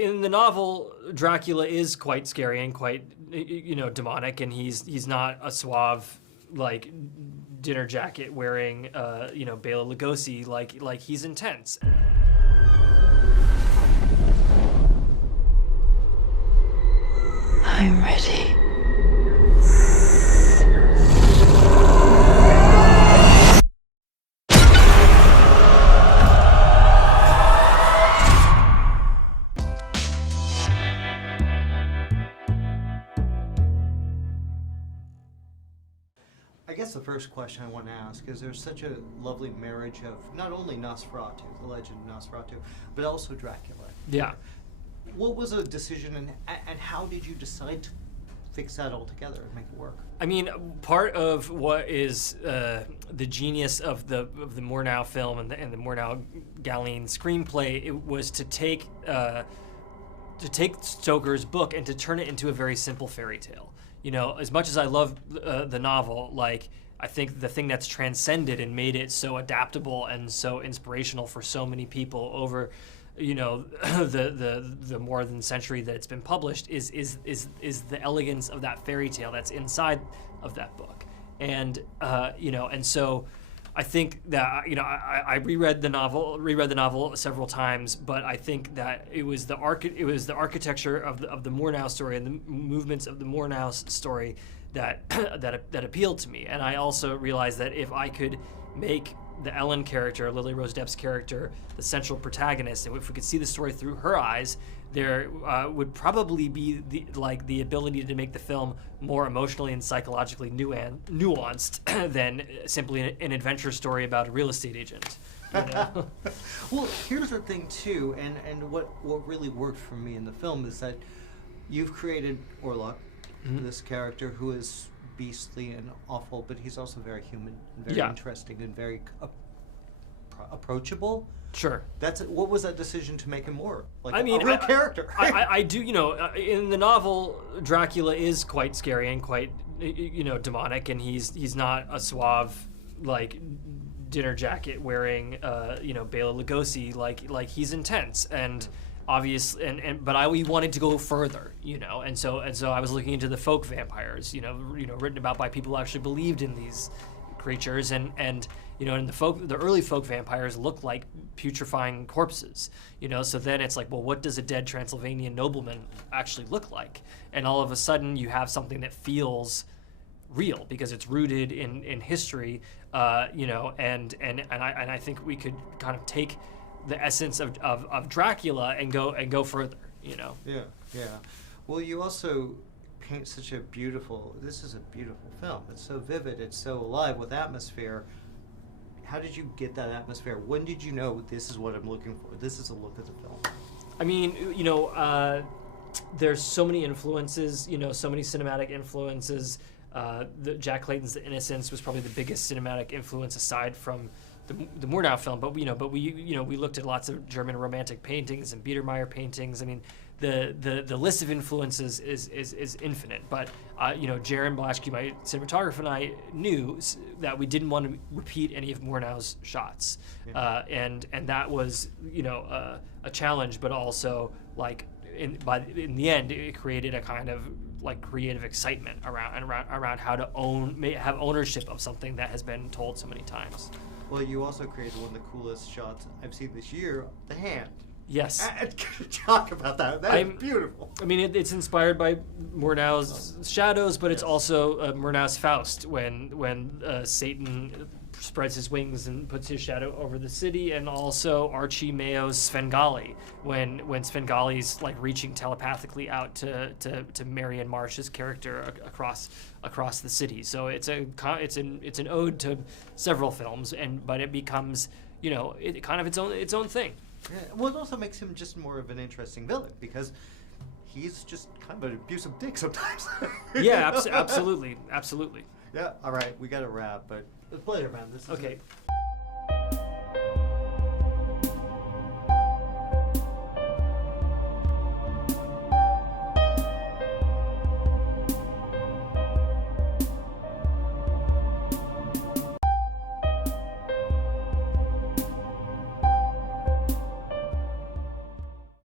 in the novel, Dracula is quite scary and quite, demonic, and he's not a suave, like, dinner jacket wearing, Bela Lugosi. Like he's intense. I'm ready. I guess the first question I want to ask is there's such a lovely marriage of not only Nosferatu, the legend of Nosferatu, but also Dracula. Yeah. What was a decision and how did you decide to fix that all together and make it work? I mean, part of what is the genius of the Murnau film and the Murnau Gallienne screenplay, it was to take Stoker's book and to turn it into a very simple fairy tale. As much as I love the novel, like, I think the thing that's transcended and made it so adaptable and so inspirational for so many people over, the more than century that it's been published is the elegance of that fairy tale that's inside of that book. And and so I think that I reread the novel several times, but I think that it was the architecture of the Murnau story and the movements of the Murnau story that appealed to me. And I also realized that if I could make the Ellen character, Lily Rose Depp's character, the central protagonist, and if we could see the story through her eyes, there would probably be the ability to make the film more emotionally and psychologically nuanced than simply an adventure story about a real estate agent. Well, here's the thing too, and what really worked for me in the film is that you've created Orlok, this character who is beastly and awful, but he's also very human and very interesting and very approachable. Sure. What was that decision to make him more like a real character? I do, in the novel, Dracula is quite scary and quite, demonic, and he's not a suave, like, dinner jacket wearing, Bela Lugosi. Like he's intense and obvious, but we wanted to go further, and so I was looking into the folk vampires, written about by people who actually believed in these creatures, and in the early folk vampires look like putrefying corpses, so then it's like, well, what does a dead Transylvanian nobleman actually look like? And all of a sudden you have something that feels real because it's rooted in history, and I think we could kind of take the essence of Dracula and go further, Yeah. Well, you also paint such a beautiful. This is a beautiful film. It's so vivid. It's so alive with atmosphere. How did you get that atmosphere? When did you know this is what I'm looking for? This is a look at the film. I mean, there's so many influences. So many cinematic influences. Jack Clayton's The Innocents was probably the biggest cinematic influence aside from the Murnau film, but we looked at lots of German romantic paintings and Biedermeier paintings. I mean, the list of influences is infinite. But Jaron Blaschke, my cinematographer, and I knew that we didn't want to repeat any of Murnau's shots, and that was a challenge, but also like in the end it created a kind of like creative excitement around how to have ownership of something that has been told so many times. Well, you also created one of the coolest shots I've seen this year, the hand. Yes. Talk about that. That's beautiful. I mean, it's inspired by Murnau's Shadows, but it's also Murnau's Faust, when Satan spreads his wings and puts his shadow over the city, and also Archie Mayo's Svengali, when Svengali's like reaching telepathically out to Marianne Marsh's character across the city. So it's an ode to several films, but it becomes it kind of its own thing. Yeah. Well, it also makes him just more of an interesting villain because he's just kind of an abusive dick sometimes. Yeah, absolutely. Yeah. All right, we got to wrap, but it's a pleasure, man. This is okay. it.